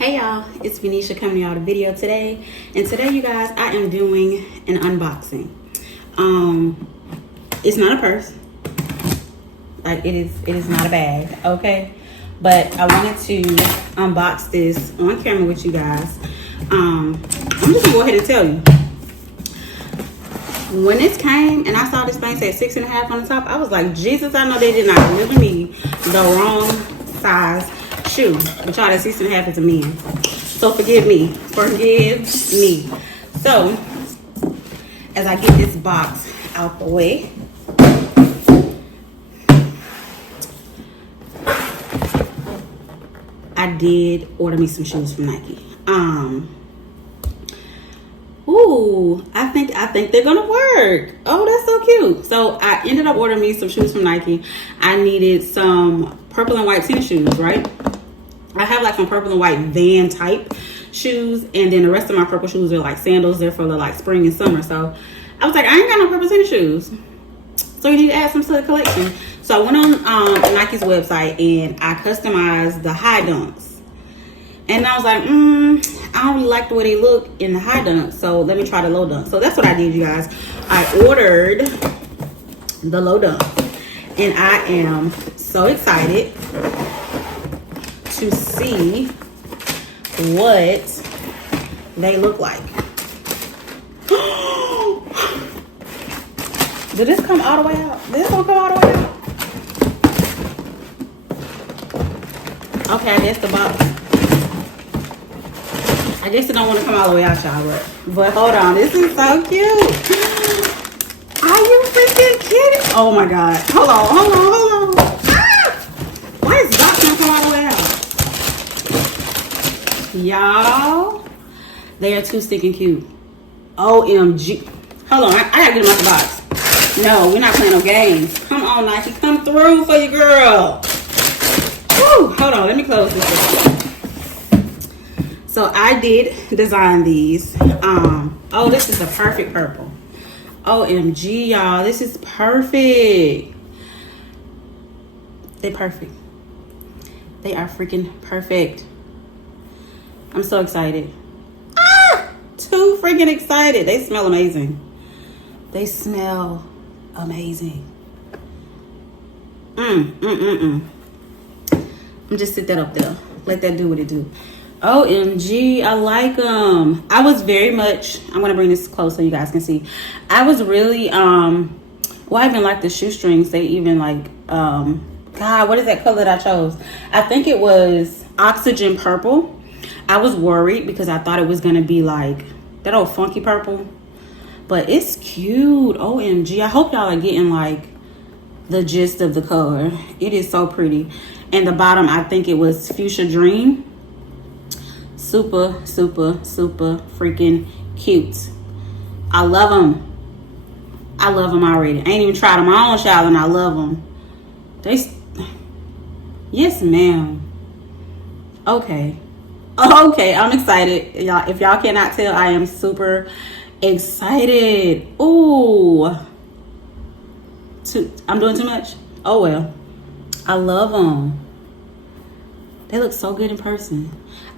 Hey y'all, it's Neshia coming to y'all the video today. And today, you guys, I am doing an unboxing. It's not a purse. Like it is not a bag, okay? But I wanted to unbox this on camera with you guys. I'm just gonna go ahead and tell you. When this came and I saw this thing say 6.5 on the top, I was like, Jesus, I know they did not deliver me the wrong size shoe. But y'all, that 6.5 is a man. So forgive me. Forgive me. So, as I get this box out the way, I did order me some shoes from Nike. I think they're gonna work. Oh, that's so cute. So I ended up ordering me some shoes from Nike. I needed some purple and white tennis shoes, right? I have like some purple and white Van type shoes, and then the rest of my purple shoes are like sandals. They're for the like spring and summer. So I was like, I ain't got no purple tennis shoes, so you need to add some to the collection. So I went on Nike's website and I customized the high dunks. And I was like, I don't really like the way they look in the high dunks, so let me try the low dunk. So that's what I did, you guys. I ordered the low dunk, and I am so excited to see what they look like. Did this come all the way out? Did this one come all the way out? Okay, I guess the box. I guess it don't want to come all the way out, y'all, but hold on. This is so cute. Are you freaking kidding? Oh my God. Hold on. Ah! Why is the box not come all the way out? Y'all, they are too stinking cute. OMG. Hold on, I gotta get them out the box. No, we're not playing no games. Come on, Nike, come through for your girl. Woo, hold on, let me close this up. So I did design these. Oh, this is a perfect purple. OMG, y'all, this is perfect. They're perfect. They are freaking perfect. I'm so excited. Too freaking excited. They smell amazing. They smell amazing. I'm just sit that up there. Let that do what it do. OMG, I like them. I was very much, I'm gonna bring this close so you guys can see. I was really, well, I even like the shoestrings. They even like, God, what is that color that I chose? I think it was oxygen purple. I was worried because I thought it was gonna be like that old funky purple, but it's cute. OMG, I hope y'all are getting like the gist of the color. It is so pretty. And the bottom, I think it was fuchsia dream. Super freaking cute. I love them. I love them already. I ain't even tried them on, child, and I love them. Yes, ma'am. Okay, I'm excited, y'all. If y'all cannot tell, I am super excited. Ooh, I'm doing too much. Oh well, I love them. They look so good in person.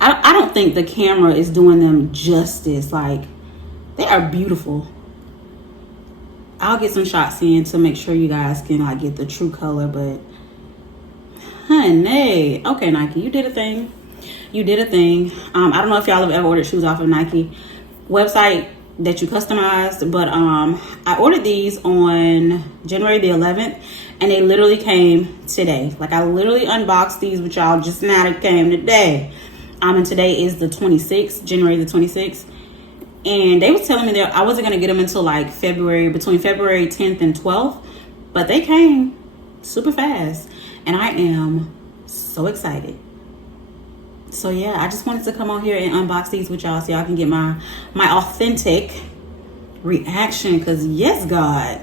I don't think the camera is doing them justice. Like, they are beautiful. I'll get some shots in to make sure you guys can like get the true color, but honey, okay, Nike, you did a thing. You did a thing. I don't know if y'all have ever ordered shoes off of Nike website that you customized, but I ordered these on January the 11th, and they literally came today. Like, I literally unboxed these with y'all just now. It came today. And today is the 26th, January the 26th. And they was telling me that I wasn't going to get them until like between February 10th and 12th. But they came super fast. And I am so excited. So yeah, I just wanted to come on here and unbox these with y'all so y'all can get my authentic reaction. Because yes, God,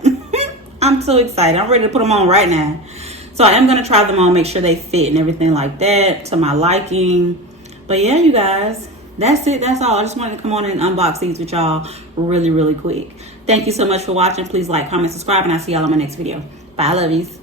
I'm so excited. I'm ready to put them on right now. So I am going to try them on, make sure they fit and everything like that to my liking. But yeah, you guys, that's it. That's all. I just wanted to come on and unbox these with y'all really quick. Thank you so much for watching. Please like, comment, subscribe, and I'll see y'all on my next video. Bye, lovies.